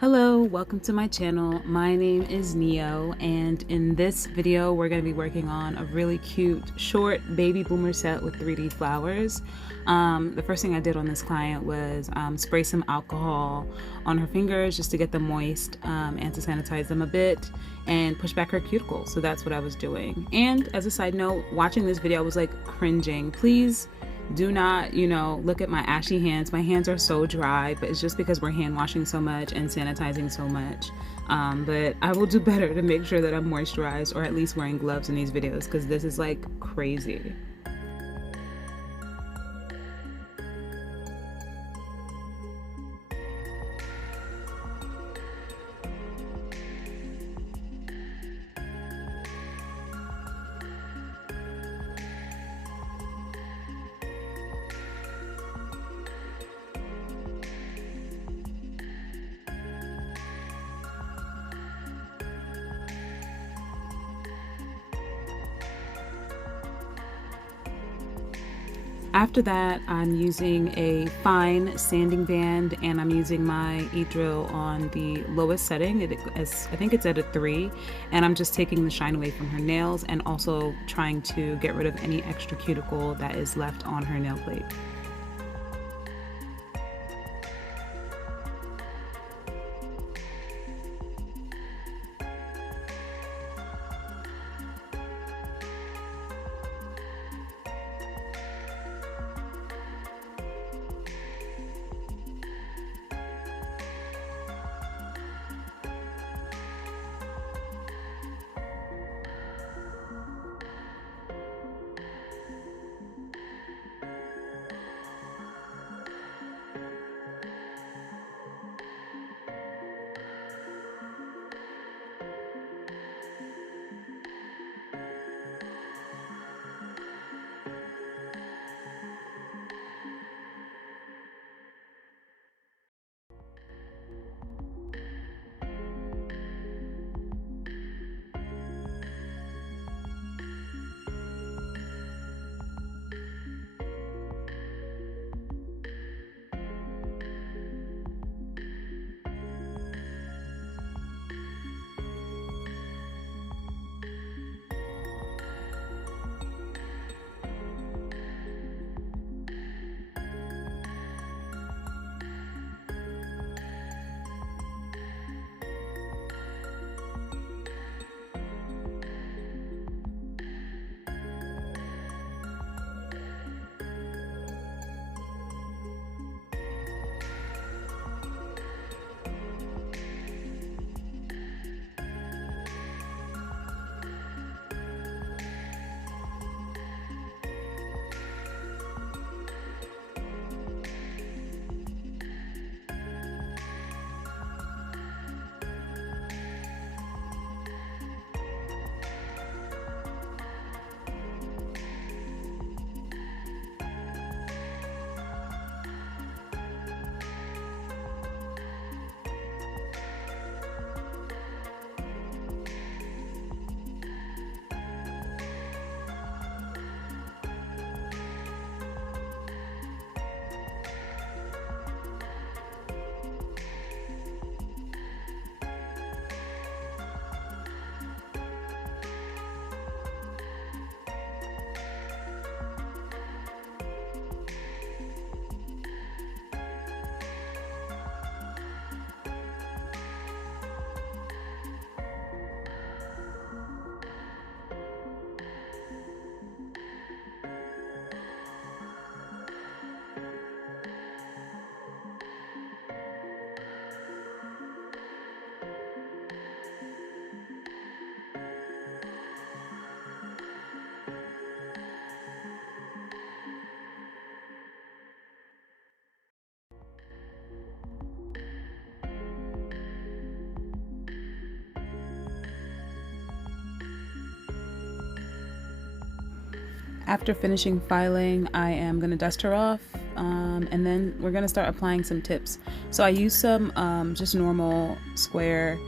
Hello, welcome to my channel. My name is Neo, and in this video we're going to be working on a really cute short baby boomer set with 3D flowers. The first thing I did on this client was spray some alcohol on her fingers just to get them moist and to sanitize them a bit and push back her cuticles. So that's what I was doing. And as a side note, watching this video I was like cringing. Please do not, look at my ashy hands. My hands are so dry, but it's just because we're hand washing so much and sanitizing so much. But I will do better to make sure that I'm moisturized, or at least wearing gloves in these videos, because this is like crazy. After that, I'm using a fine sanding band and I'm using my e-drill on the lowest setting. I think it's at a 3, and I'm just taking the shine away from her nails and also trying to get rid of any extra cuticle that is left on her nail plate. After finishing filing, I am going to dust her off, and then we're going to start applying some tips. So I used some just normal square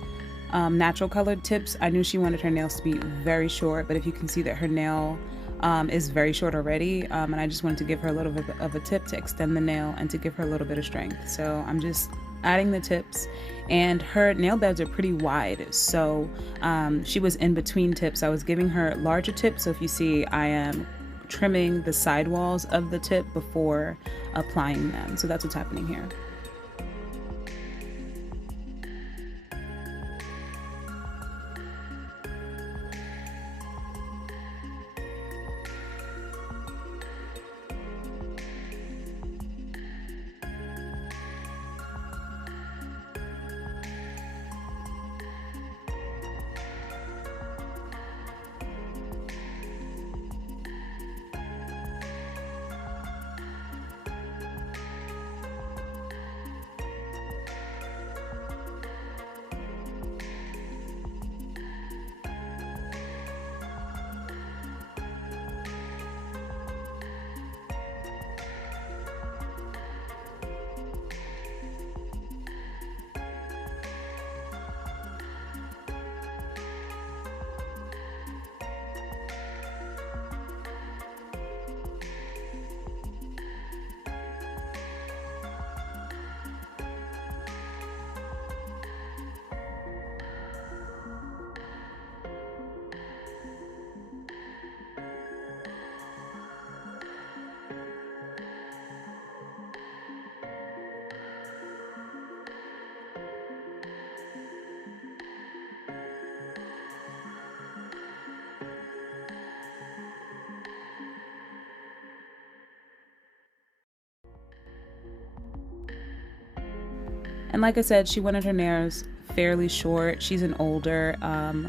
natural colored tips. I knew she wanted her nails to be very short, but if you can see that her nail is very short already, and I just wanted to give her a little bit of a tip to extend the nail and to give her a little bit of strength. So adding the tips, and her nail beds are pretty wide, so she was in between tips. I was giving her larger tips, so if you see, I am trimming the sidewalls of the tip before applying them. So that's what's happening here. And like I said, she wanted her nails fairly short. She's an older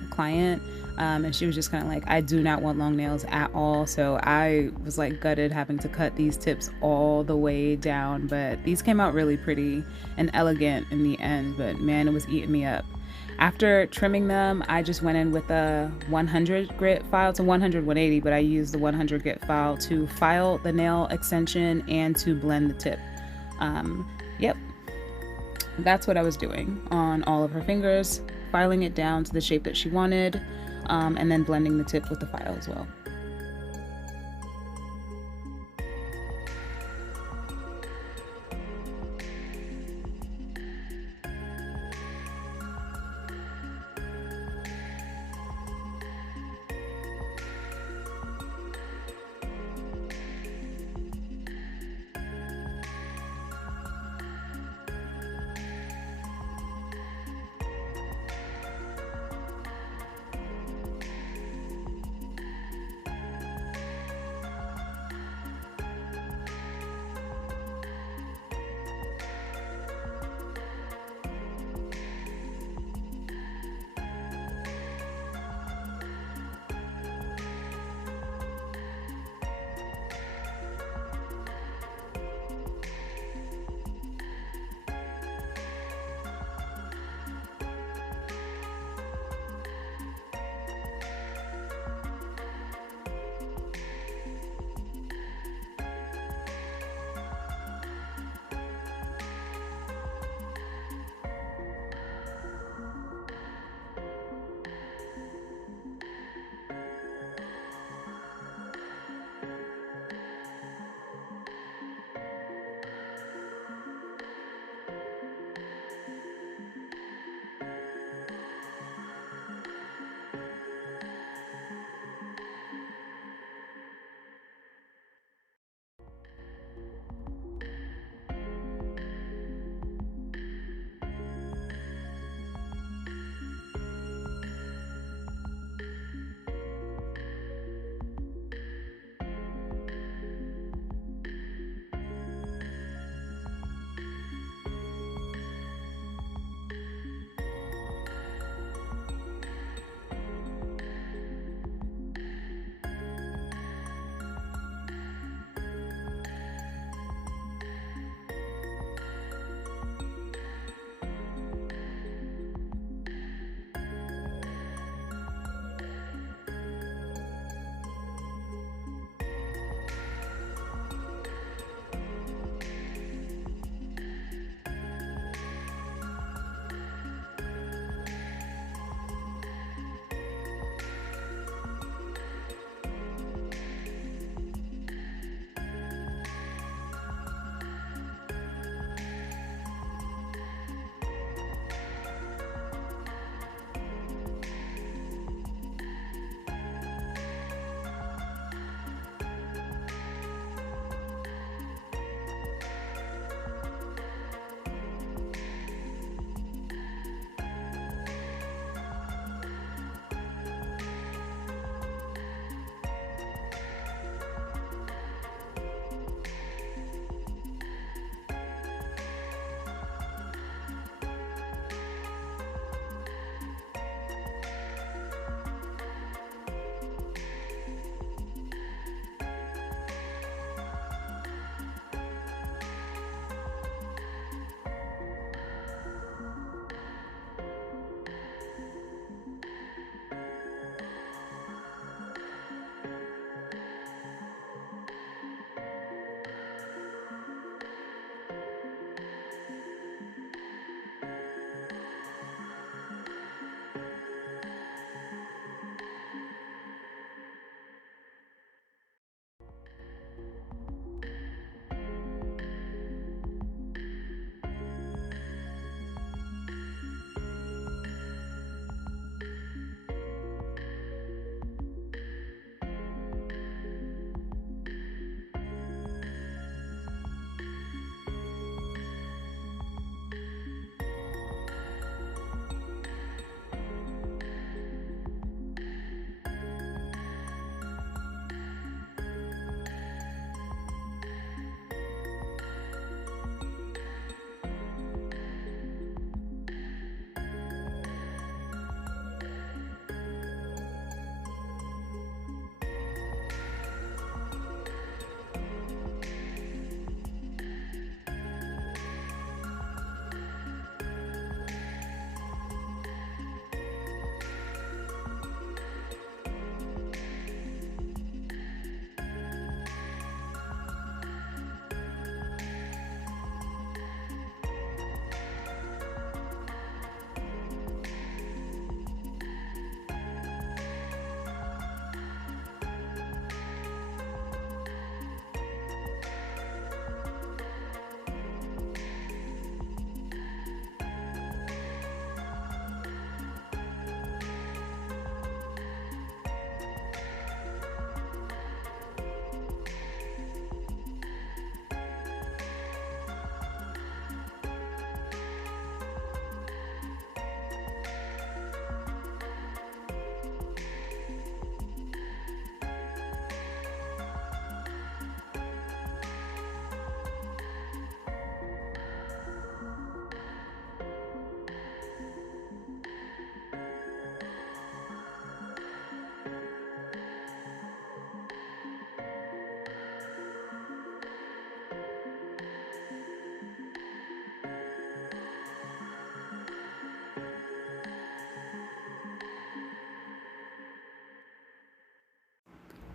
client, and she was just kind of like, I do not want long nails at all. So I was like gutted having to cut these tips all the way down, but these came out really pretty and elegant in the end, but man, it was eating me up. After trimming them, I just went in with a 100 grit file. It's a 100 180, but I used the 100 grit file to file the nail extension and to blend the tip. Yep. That's what I was doing on all of her fingers, filing it down to the shape that she wanted, and then blending the tip with the file as well.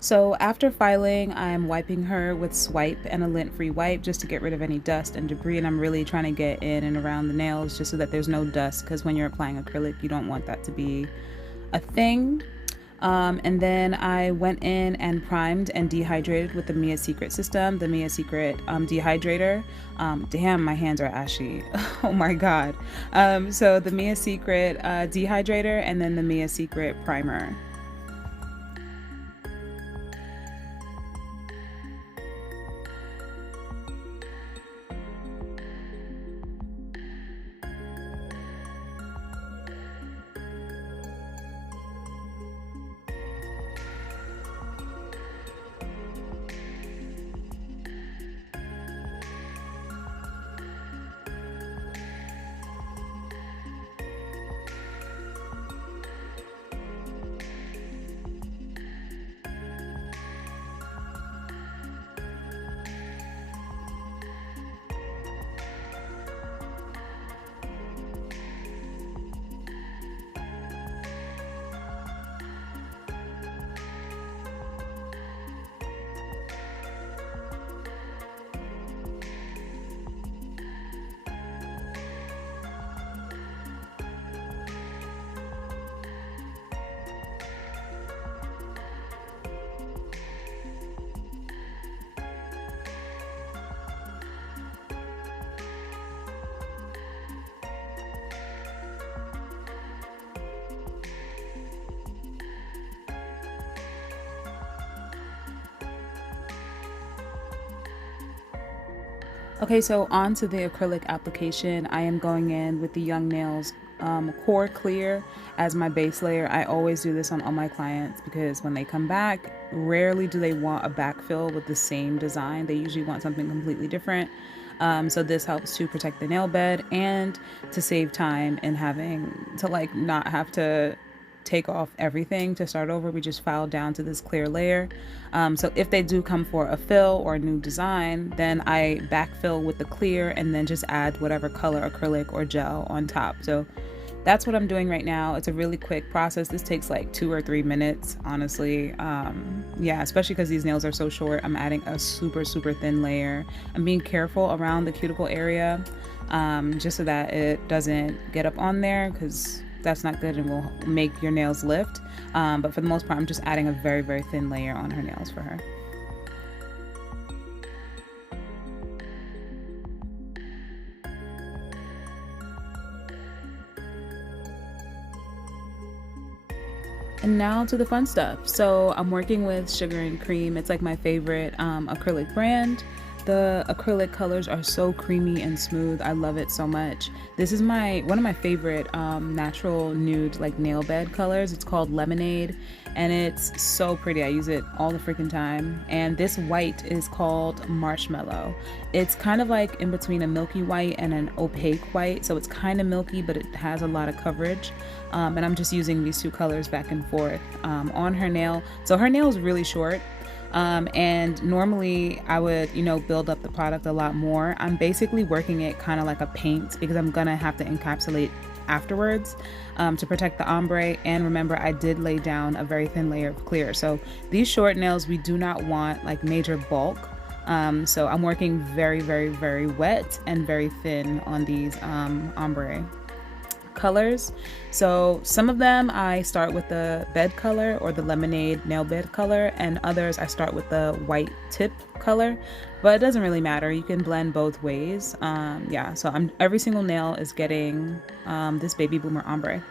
So after filing, I'm wiping her with Swipe and a lint-free wipe just to get rid of any dust and debris, and I'm really trying to get in and around the nails just so that there's no dust, because when you're applying acrylic, you don't want that to be a thing. And then I went in and primed and dehydrated with the Mia Secret system, the Mia Secret dehydrator. Damn, my hands are ashy. Oh my god. So the Mia Secret dehydrator, and then the Mia Secret primer. Okay, so on to the acrylic application. I am going in with the Young Nails Core Clear as my base layer. I always do this on all my clients because when they come back, rarely do they want a backfill with the same design. They usually want something completely different. So this helps to protect the nail bed and to save time in having to like not have to take off everything to start over. We just file down to this clear layer. So if they do come for a fill or a new design, then I backfill with the clear and then just add whatever color acrylic or gel on top. So that's what I'm doing right now. It's a really quick process. This takes like 2 or 3 minutes, honestly. Yeah, especially because these nails are so short. I'm adding a super thin layer. I'm being careful around the cuticle area, just so that it doesn't get up on there, because that's not good and will make your nails lift. But for the most part, I'm just adding a very thin layer on her nails for her. And now to the fun stuff. So I'm working with Sugar and Cream. It's like my favorite acrylic brand. The acrylic colors are so creamy and smooth. I love it so much. This is one of my favorite natural nude like nail bed colors. It's called Lemonade, and it's so pretty. I use it all the freaking time. And this white is called Marshmallow. It's kind of like in between a milky white and an opaque white, so it's kind of milky, but it has a lot of coverage. And I'm just using these two colors back and forth on her nail. So her nail is really short. And normally I would, build up the product a lot more. I'm basically working it kind of like a paint because I'm gonna have to encapsulate afterwards to protect the ombre. And remember, I did lay down a very thin layer of clear. So these short nails, we do not want like major bulk. So I'm working very wet and very thin on these ombre colors. So some of them I start with the bed color or the lemonade nail bed color, and others I start with the white tip color, but it doesn't really matter. You can blend both ways. Yeah, so every single nail is getting this baby boomer ombre.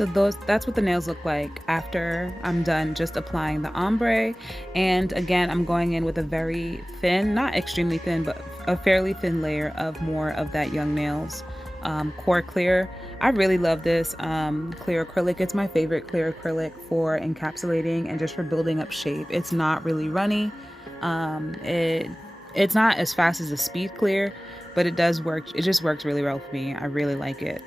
So that's what the nails look like after I'm done just applying the ombre. And again, I'm going in with a very thin, not extremely thin, but a fairly thin layer of more of that Young Nails core clear. I really love this clear acrylic. It's my favorite clear acrylic for encapsulating and just for building up shape. It's not really runny. It's not as fast as a speed clear, but it does work. It just works really well for me. I really like it.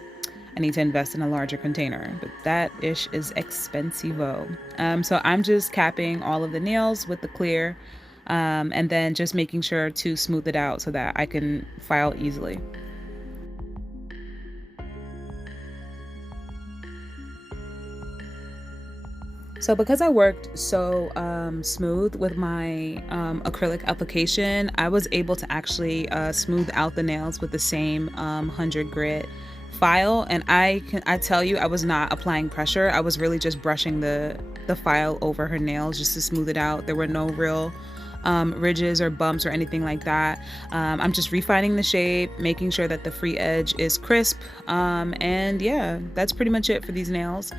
I need to invest in a larger container, but that ish is expensivo. So I'm just capping all of the nails with the clear, and then just making sure to smooth it out so that I can file easily. So because I worked so smooth with my acrylic application, I was able to actually smooth out the nails with the same 100 grit file. And I tell you, I was not applying pressure. I was really just brushing the file over her nails just to smooth it out. There were no real ridges or bumps or anything like that. I'm just refining the shape, making sure that the free edge is crisp. And yeah, that's pretty much it for these nails.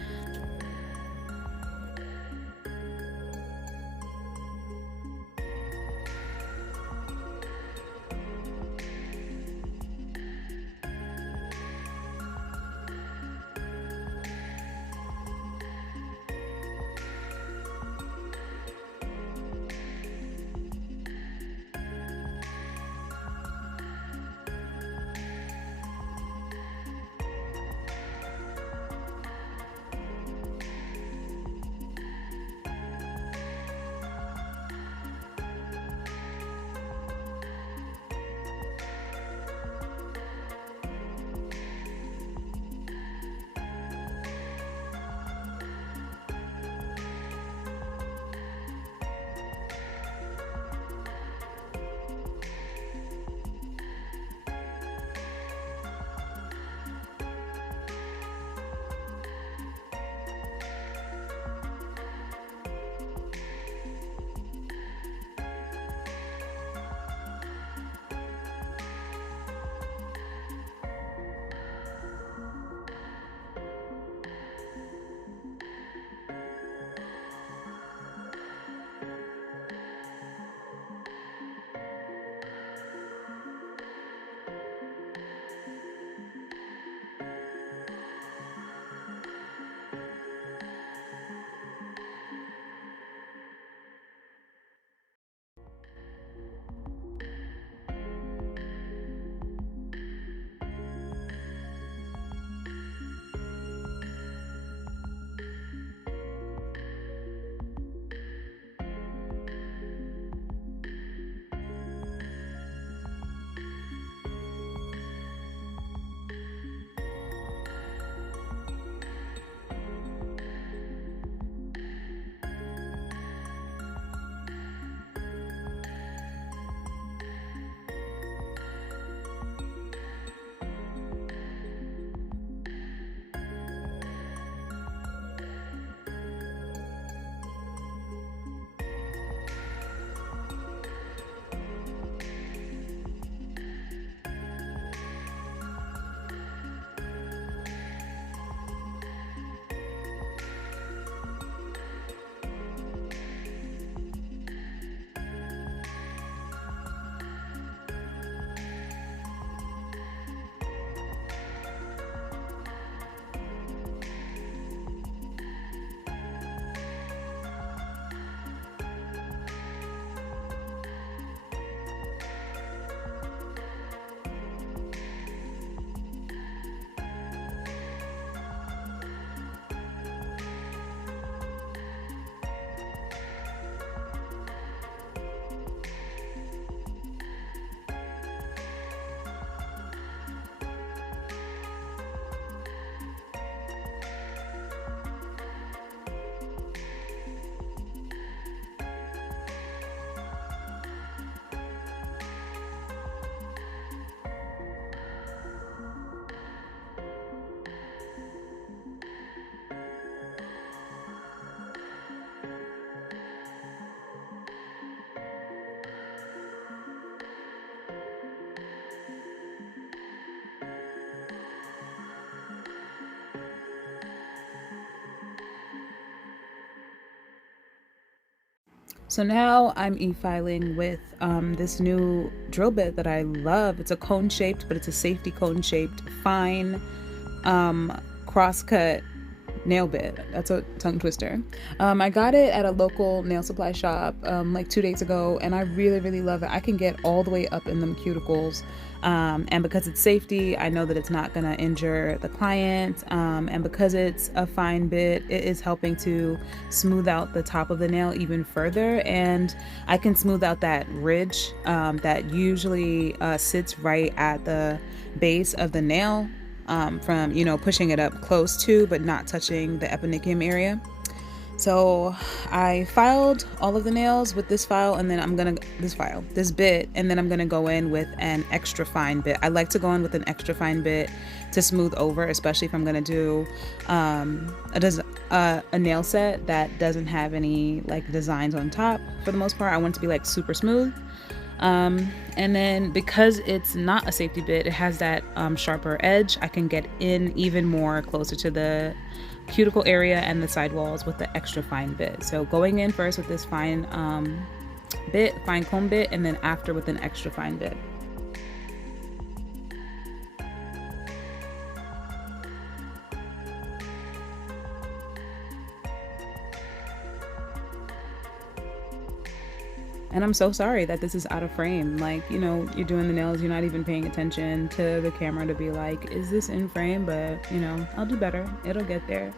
So now I'm e-filing with this new drill bit that I love. It's a cone shaped, but it's a safety cone shaped fine cross-cut nail bit. That's a tongue twister. I got it at a local nail supply shop like 2 days ago, and I really love it. I can get all the way up in them cuticles, and because it's safety, I know that it's not gonna injure the client, and because it's a fine bit, it is helping to smooth out the top of the nail even further, and I can smooth out that ridge that usually sits right at the base of the nail, from, you know, pushing it up close to but not touching the eponychium area. So I filed all of the nails with this file, and then this bit, and then I'm gonna go in with an extra fine bit. I like to go in with an extra fine bit to smooth over, especially if I'm gonna do a nail set that doesn't have any like designs on top. For the most part, I want it to be like super smooth. And then because it's not a safety bit, it has that sharper edge. I can get in even more closer to the cuticle area and the sidewalls with the extra fine bit. So going in first with this fine fine comb bit, and then after with an extra fine bit. And I'm so sorry that this is out of frame. Like, you know, you're doing the nails, you're not even paying attention to the camera to be like, is this in frame? But, you know, I'll do better. It'll get there.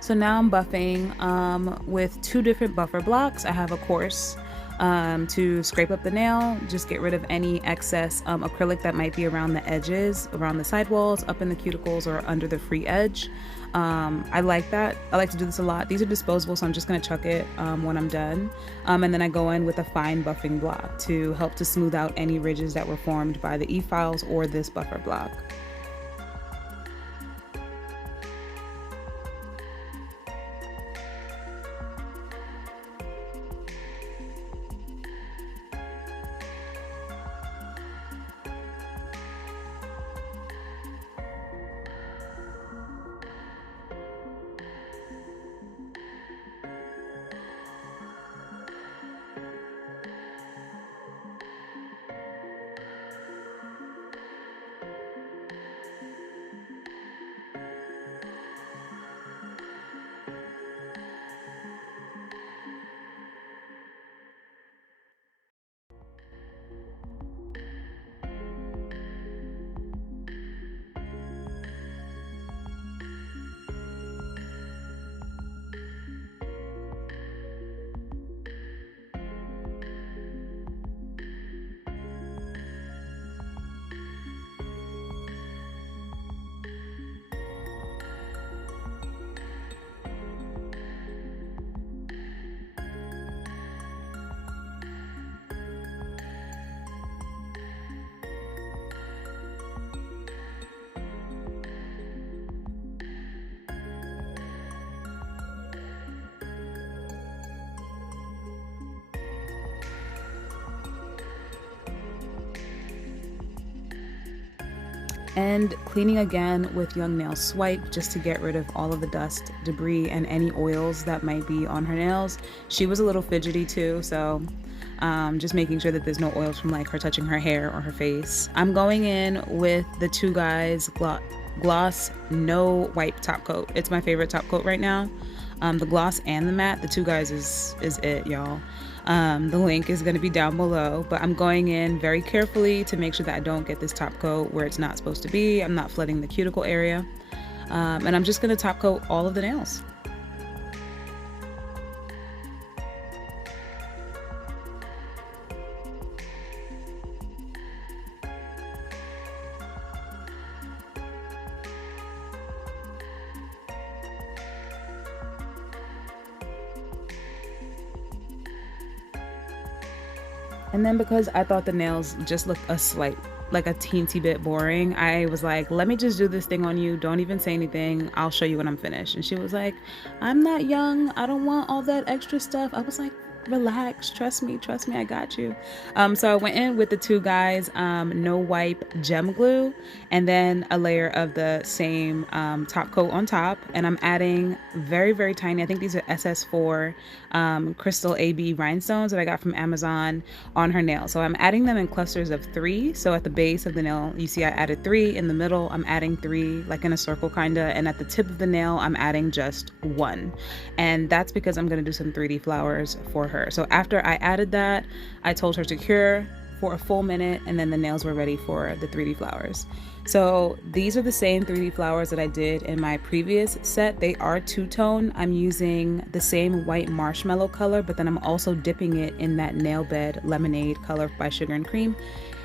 So now I'm buffing with two different buffer blocks. I have a coarse to scrape up the nail, just get rid of any excess acrylic that might be around the edges, around the sidewalls, up in the cuticles, or under the free edge. I like that. I like to do this a lot. These are disposable, so I'm just gonna chuck it when I'm done. And then I go in with a fine buffing block to help to smooth out any ridges that were formed by the e-files or this buffer block. and cleaning again with Young Nail Swipe just to get rid of all of the dust, debris, and any oils that might be on her nails. She was a little fidgety too, so just making sure that there's no oils from like her touching her hair or her face. I'm going in with the Two Guys Gloss No Wipe Top Coat. It's my favorite top coat right now. The gloss and the matte, the Two Guys is it, y'all. The link is going to be down below, but I'm going in very carefully to make sure that I don't get this top coat where it's not supposed to be. I'm not flooding the cuticle area, and I'm just going to top coat all of the nails. And then because I thought the nails just looked like a teensy bit boring, I was like, let me just do this thing on you. Don't even say anything. I'll show you when I'm finished. And she was like, I'm not young. I don't want all that extra stuff. I was like, relax, trust me, I got you. So I went in with the Two Guys No Wipe Gem Glue, and then a layer of the same top coat on top, and I'm adding very tiny, I think these are SS4 crystal AB rhinestones that I got from Amazon on her nail. So I'm adding them in clusters of 3. So at the base of the nail, you see I added 3. In the middle, I'm adding 3, like in a circle kinda, and at the tip of the nail, I'm adding just 1. And that's because I'm gonna do some 3D flowers for her. So after I added that, I told her to cure for a full minute, and then the nails were ready for the 3D flowers. So these are the same 3D flowers that I did in my previous set. They are two-tone. I'm using the same white marshmallow color, but then I'm also dipping it in that Nail Bed Lemonade color by Sugar and Cream.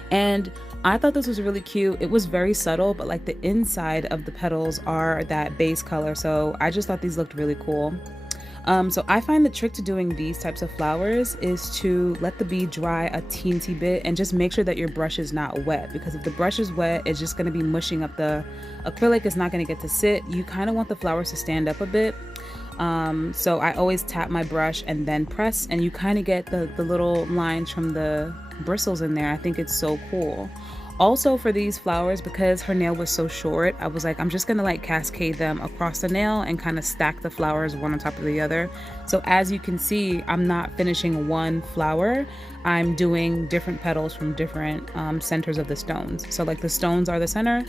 And I thought this was really cute. It was very subtle, but like the inside of the petals are that base color. So I just thought these looked really cool. So I find the trick to doing these types of flowers is to let the bead dry a teensy bit and just make sure that your brush is not wet, because if the brush is wet, it's just going to be mushing up the acrylic. It's not going to get to sit. You kind of want the flowers to stand up a bit. So I always tap my brush and then press, and you kind of get the little lines from the bristles in there. I think it's so cool. Also for these flowers, because her nail was so short, I was like, I'm just gonna like cascade them across the nail and kind of stack the flowers one on top of the other. So as you can see, I'm not finishing one flower. I'm doing different petals from different centers of the stones. So like the stones are the center.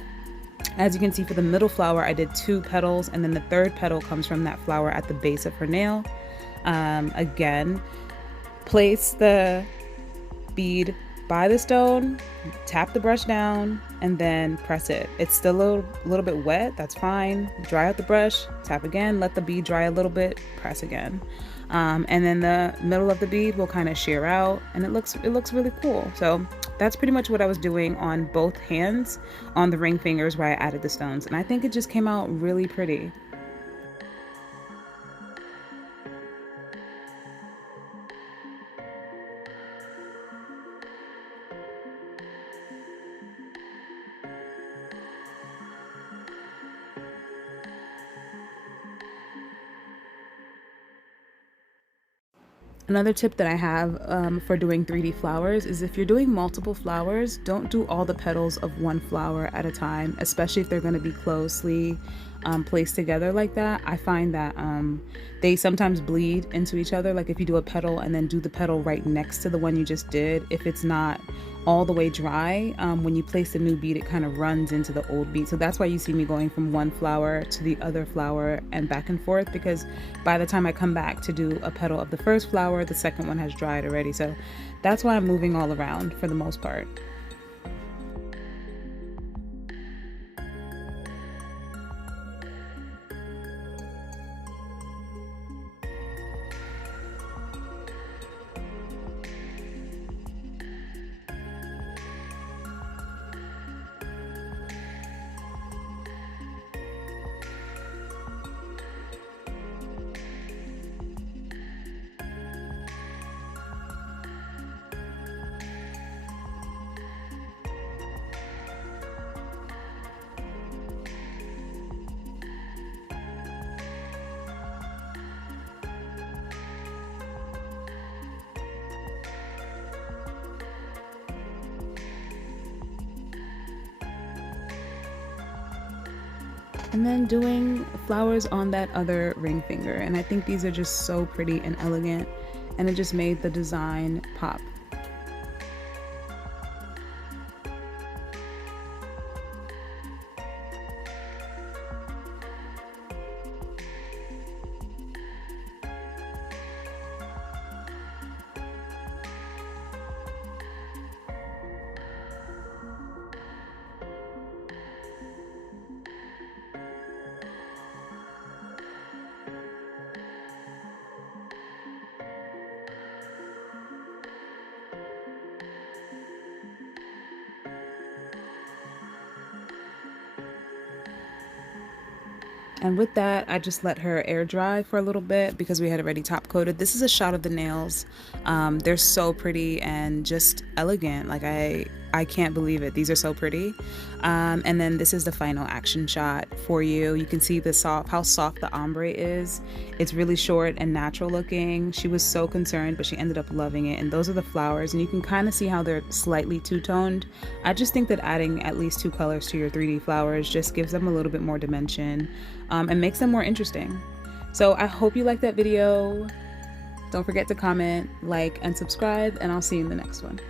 As you can see, for the middle flower, I did 2 petals, and then the 3rd petal comes from that flower at the base of her nail. Again, place the bead by the stone, tap the brush down, and then press it. It's still a little bit wet, that's fine. Dry out the brush, tap again, let the bead dry a little bit, press again. And then the middle of the bead will kind of shear out, and it looks really cool. So that's pretty much what I was doing on both hands on the ring fingers where I added the stones, and I think it just came out really pretty. Another tip that I have for doing 3D flowers is if you're doing multiple flowers, don't do all the petals of one flower at a time, especially if they're going to be closely placed together like that. I find that they sometimes bleed into each other. Like if you do a petal and then do the petal right next to the one you just did, if it's not all the way dry, when you place the new bead, it kind of runs into the old bead. So that's why you see me going from one flower to the other flower and back and forth, because by the time I come back to do a petal of the first flower, the second one has dried already. So that's why I'm moving all around for the most part. and then doing flowers on that other ring finger. And I think these are just so pretty and elegant, and it just made the design pop. And with that, I just let her air dry for a little bit because we had already top coated. This is a shot of the nails. They're so pretty and just elegant. Like I can't believe it. These are so pretty. And then this is the final action shot for you. You can see how soft the ombre is. It's really short and natural looking. She was so concerned, but she ended up loving it. And those are the flowers, and you can kind of see how they're slightly two-toned. I just think that adding at least 2 colors to your 3D flowers just gives them a little bit more dimension, and makes them more interesting. So I hope you liked that video. Don't forget to comment, like, and subscribe, and I'll see you in the next one.